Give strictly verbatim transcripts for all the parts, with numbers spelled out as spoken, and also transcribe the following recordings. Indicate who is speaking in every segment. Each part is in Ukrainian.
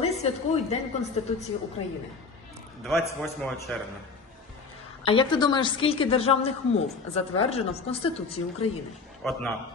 Speaker 1: Коли святкують День Конституції України?
Speaker 2: двадцять восьмого червня.
Speaker 1: А як ти думаєш, скільки державних мов затверджено в Конституції України?
Speaker 2: Одна.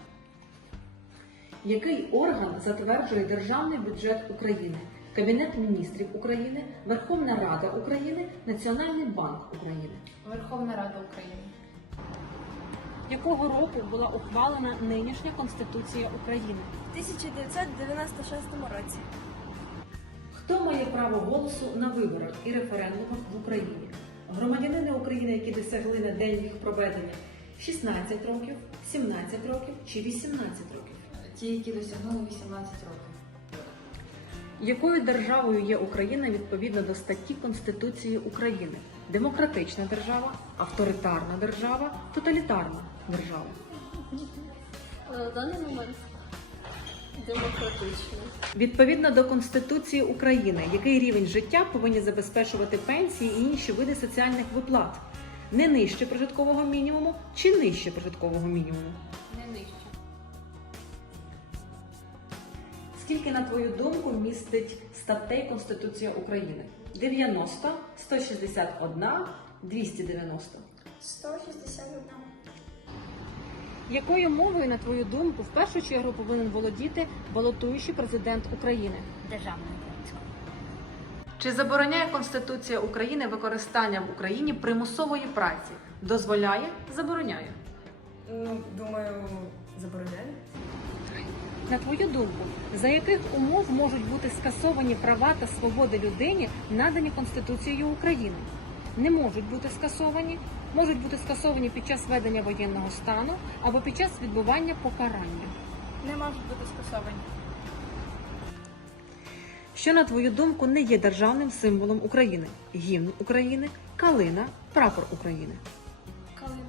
Speaker 1: Який орган затверджує Державний бюджет України? Кабінет міністрів України, Верховна Рада України, Національний банк України.
Speaker 3: Верховна Рада України.
Speaker 1: Якого року була ухвалена нинішня Конституція України?
Speaker 4: В тисяча дев'ятсот дев'яносто шостому році.
Speaker 1: Хто має право голосу на виборах і референдумах в Україні? Громадянини України, які досягли на день їх проведення шістнадцять років, сімнадцять років чи вісімнадцять років?
Speaker 3: Ті, які досягнули вісімнадцять років.
Speaker 1: Якою державою є Україна відповідно до статті Конституції України? Демократична держава, авторитарна держава, тоталітарна держава.
Speaker 4: На даний момент демократично.
Speaker 1: Відповідно до Конституції України, який рівень життя повинні забезпечувати пенсії і інші види соціальних виплат? Не нижче прожиткового мінімуму чи нижче прожиткового мінімуму?
Speaker 3: Не нижче.
Speaker 1: Скільки, на твою думку, містить статей Конституція України? дев'яносто, сто шістдесят один, двісті дев'яносто.
Speaker 4: сто шістдесят один.
Speaker 1: Якою мовою, на твою думку, в першу чергу повинен володіти балотуючий президент України?
Speaker 4: Державною українською.
Speaker 1: Чи забороняє Конституція України використання в Україні примусової праці? Дозволяє? Забороняє?
Speaker 4: Ну, думаю, забороняє.
Speaker 1: На твою думку, за яких умов можуть бути скасовані права та свободи людині, надані Конституцією України? Не можуть бути скасовані, можуть бути скасовані під час ведення воєнного стану або під час відбування покарання.
Speaker 4: Не можуть бути скасовані.
Speaker 1: Що, на твою думку, не є державним символом України? Гімн України, калина, прапор України.
Speaker 4: Калина.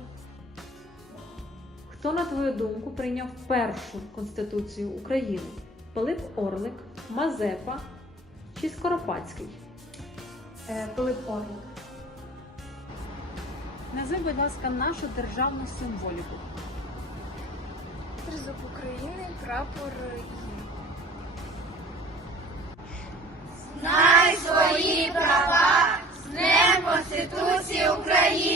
Speaker 1: Хто, на твою думку, прийняв першу Конституцію України? Пилип Орлик, Мазепа чи Скоропадський?
Speaker 3: Е, Пилип Орлик.
Speaker 1: Назви, будь ласка, нашу державну символіку.
Speaker 4: Тризуб України, прапор і гімн.
Speaker 5: Знай свої права з Днем Конституції України!